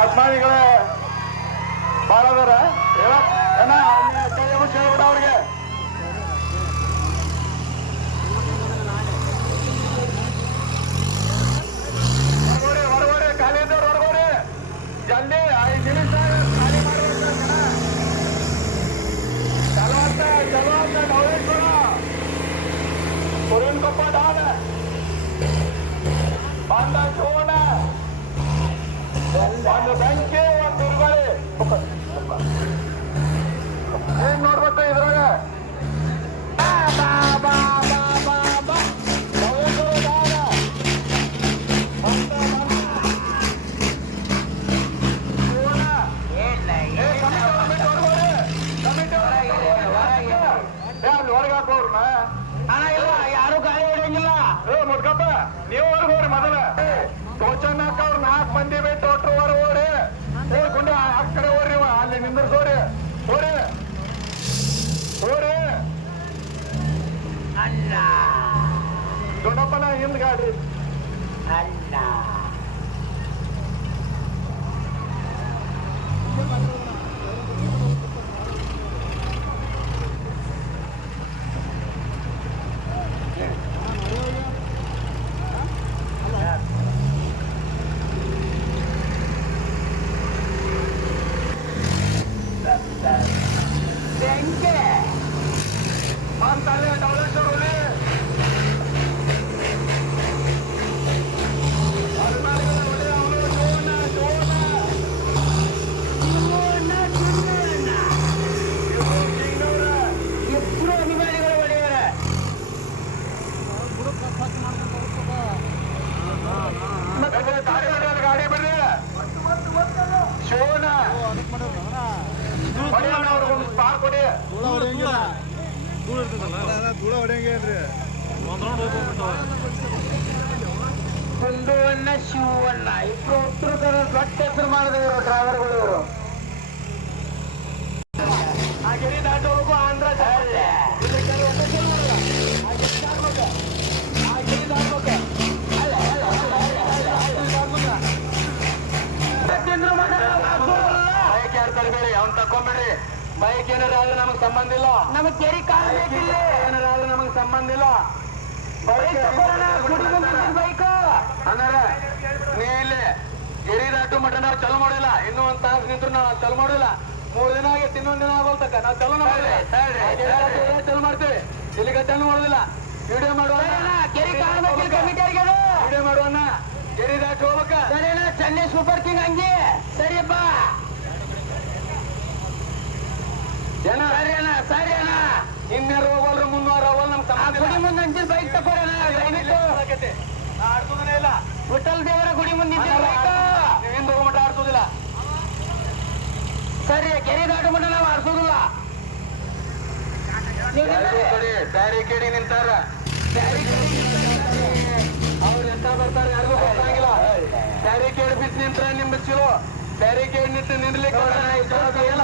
ಅಭಿಮಾನಿಗಳೇ ಭಾಳ ಅದಾರ ಅಣ್ಣ ಹೇಳ್ಬಿಡ ಅವ್ರಿಗೆ. ಹೊರಗೋರಿ ಮುದ್ಕಪ್ಪ ನೀವು ಹೋಗ್ರಿ ಮೊದಲ. ತೋಚನಾಕ ಅವ್ರ ನಾಲ್ಕು ಮಂದಿ ಬಿಟ್ಟು ಒಟ್ಟರು ಹೊರ ಹೋಗಿ ಗುಂಡೆ ಆ ಕಡೆ ಇವ, ಅಲ್ಲಿ ನಿಂದ್ರಸೋರಿ ಹೋಗ್ರಿ. ಹೋಗ್ರಿ. ಅಲ್ಲ. ದೊಡ್ಡಪ್ಪನ ಹಿಂದ್ ಗಾಡಿ ಅಲ್ಲ. 大量。ಕುಂದುವಣ್ಣ ಶಿವಣ್ಣ ಇಬ್ರು ಉತ್ತರ ಕನ್ನಡ ದೊಡ್ಡ ಹೆಸರು ಮಾಡಿದವರು ಡ್ರೈವರ್ಗಳು ಇವರು. ಆ ಗಿರಿ ಆಂಧ್ರ ಬೈಕ್ ಯಾರು ತರಬೇಡಿ ಅವ್ನ್ ತಕೊಂಬೇಡಿ ಬೈಕ್ ಏನಾರ ಆದ್ರೆ ನಮಗ್ ಸಂಬಂಧ ಇಲ್ಲ ನಮಗ್ ಕೆರಿ ಕಾಲ ಏನಾದ್ರೂ ಏನಾರ ಆದ್ರೆ ನಮಗ್ ಸಂಬಂಧ ಇಲ್ಲ. ಬೈಕ್. ಬೈಕು ಅಂದ್ರೆ ನೀ ಇಲ್ಲಿ ಗಿರಿ ದಾಟು ಮಟ್ಟ ನಾವು ಚಲೋ ಮಾಡಿಲ್ಲ. ಇನ್ನು ಒಂದ್ ತಾಸು ನಿಂತ್ರು ನಾವು ಚಲೋ ಮಾಡಿಲ್ಲ. ಮೂರ್ ದಿನ ಆಗಿ ಇನ್ನೊಂದ್ ದಿನ ಆಗೋಲ್ತಕ್ಕ ನಾವು ಚಲೋ ಮಾಡಿಲ್ಲ. ಚಲೋ ಮಾಡ್ತೀವಿ? ಇಲ್ಲಿ ಗಟ್ಟನ್ನು ಮಾಡೋದಿಲ್ಲ. ವಿಡಿಯೋ ಮಾಡೋಣ ಕೆರಿ. ವಿಡಿಯೋ ಮಾಡೋಣ ಗಿರಿ ದಾಟಿ ಹೋಗ್ಬೇಕ. ಸರಿನಾ ಚೆನ್ನೈ ಸೂಪರ್ ಕಿಂಗ್ ಹಂಗೆ. ಸರಿಯಪ್ಪ ಜನ ಸರಿ ಅಣ್ಣ ಸರಿ ಅಣ್ಣ. ಇನ್ನೂರು ಹೋಗಲ್ರು ಮುನ್ನೂರು ಹೋಗಲ್ ನಮ್ ಗುಡಿ ಮುಂದೆ ಅಂಚಿನ ಬೈಕ್ ಆಡ್ಸೋದನೇ ಇಲ್ಲ ವಿಠಲ್ ದೇವರ ಗುಡಿ ಮುಂದೆ ನಿಂತಿರೋ ಬೈಕ್ ನೀವ್ ಹಿಂದ್ ಹೋಗ್ಮಟ ಆಡ್ಸೋದಿಲ್ಲ ಸರಿ ಕೆರೆ ದಾಟು ಮಟ್ಟ ನಾವು ಆಡ್ಸೋದಿಲ್ಲ ನಿಂತ್ಕೊಳ್ಳಿ. ಬ್ಯಾರಿಕೇಡಿ ನಿಂತಾರ. ಅವ್ರು ಎಂತ ಬರ್ತಾರೆ ಯಾರಿಗೂ ಗೊತ್ತಾಗಿಲ್ಲ. ಕೇಳಿ ಬಿದ್ದು ನಿಂತ್ರ ನಿಮ್ಗೆ ಚಲೋ. ಬ್ಯಾರಿಕೇಡ್ ನಿಂತು ನಿಂದ್ಲಿಕ್ಕೆ ಯಾರೂ ಜವಾಬ್ದಾರ ಇಲ್ಲ.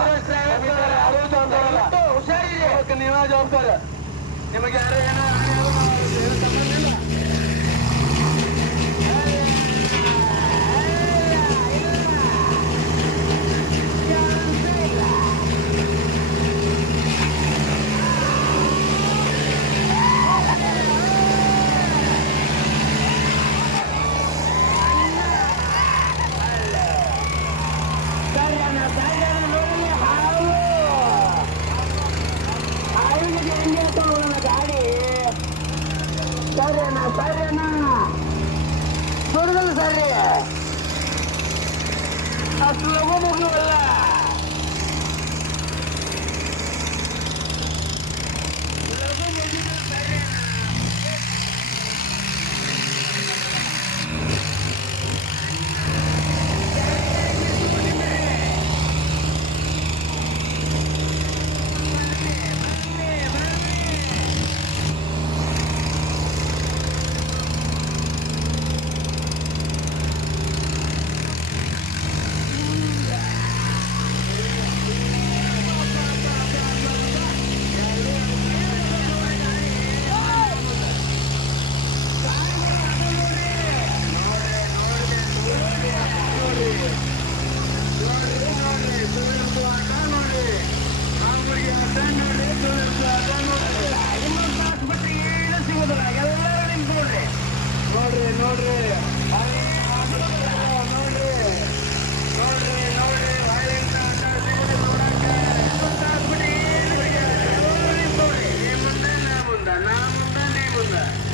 ದಯವಿಟ್ಟು ಹುಷಾರಿರಿ ಅದಕ್ಕೆ ನೀವೇ ಜವಾಬ್ದಾರ. ನಿಮಗೆ ಯಾರು ಏನು ಸಂಬಂಧ ಇಲ್ಲ சரி அண்ணா சரி. அண்ணா சுடுதல் சரி அவ்வளவு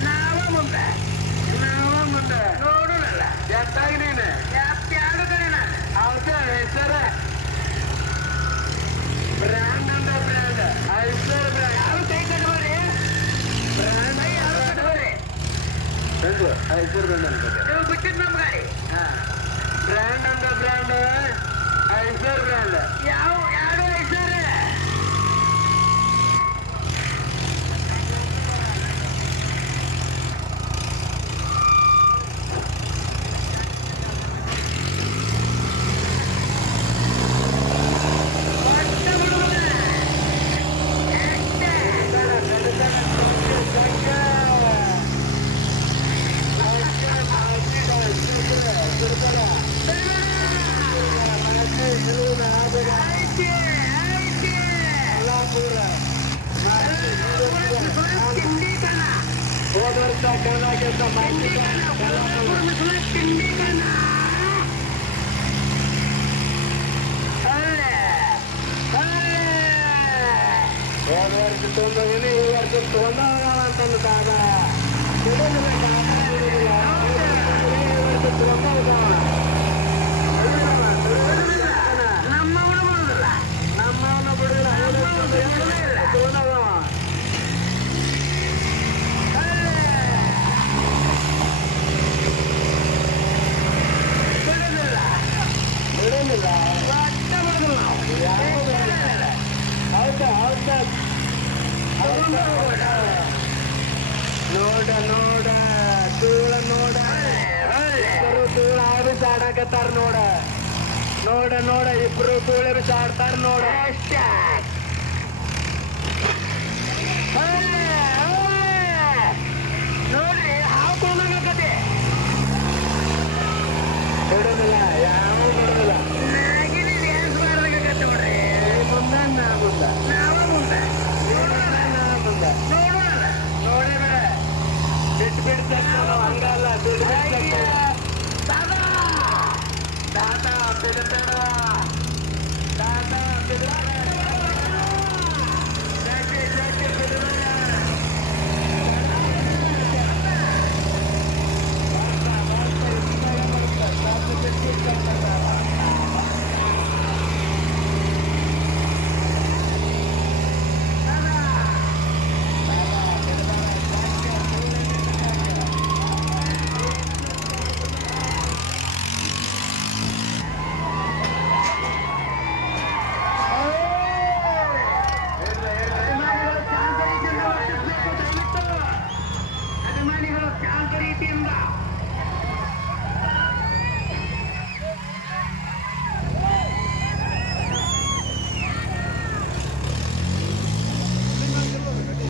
ನಾವ ಮುಂದೆ ನಾವ ಮುಂದೆ ನೋಡೋಣಲ್ಲ ಜಾಸ್ತಾಗಿ ನೀನು. ಜಾಸ್ತಿ ಹೆಸರ? ಬ್ರ್ಯಾಂಡ್ ಅಂದ ಬ್ರ್ಯಾಂಡ್. ಐಸರ್ ಬ್ರ್ಯಾಂಡ್. ಯಾರು ಕೈ ಕಟ್ಬೇಡಿ ಬ್ರ್ಯಾಂಡ್ ಯಾರು ಕಟ್ಬೇಡಿ ನಮ್ಮ ಗಾಡಿ. ಹಾ. ಬ್ರ್ಯಾಂಡ್ ಅಂದ ಬ್ರ್ಯಾಂಡ್ ಐಸರ್ ಬ್ರ್ಯಾಂಡ್. ಯಾವ ಯಾರು ಐಸರ್ తొమ్మిది వరకు తొమ్మిది కాదా How's that? How's that? ನೋಡ ನೋಡ ಧೂಳ ನೋಡ. ಇಬ್ಬರು ಧೂಳ ಬಿಸಾಡಕತ್ತಾರ ನೋಡ. ನೋಡ ನೋಡ ಇಬ್ರು ಧೂಳ ಬಿಸಾಡ್ತಾರ ನೋಡ. ನೋಡ್ರಿ ಹಾಕೊಂಡಾಗತ್ತೆ ಬಿಡುದಿಲ್ಲ ಯಾವ ಬಿಡುದಿಲ್ಲ ಮುಂದೆ ನಾವು ಮುಂದೆ ನಾ ಮುಂದೆ ನೋಡೋಣ ನೋಡಿ ಬೇಡ ಬಿಟ್ಟು ಬಿಡ್ತಾರೆ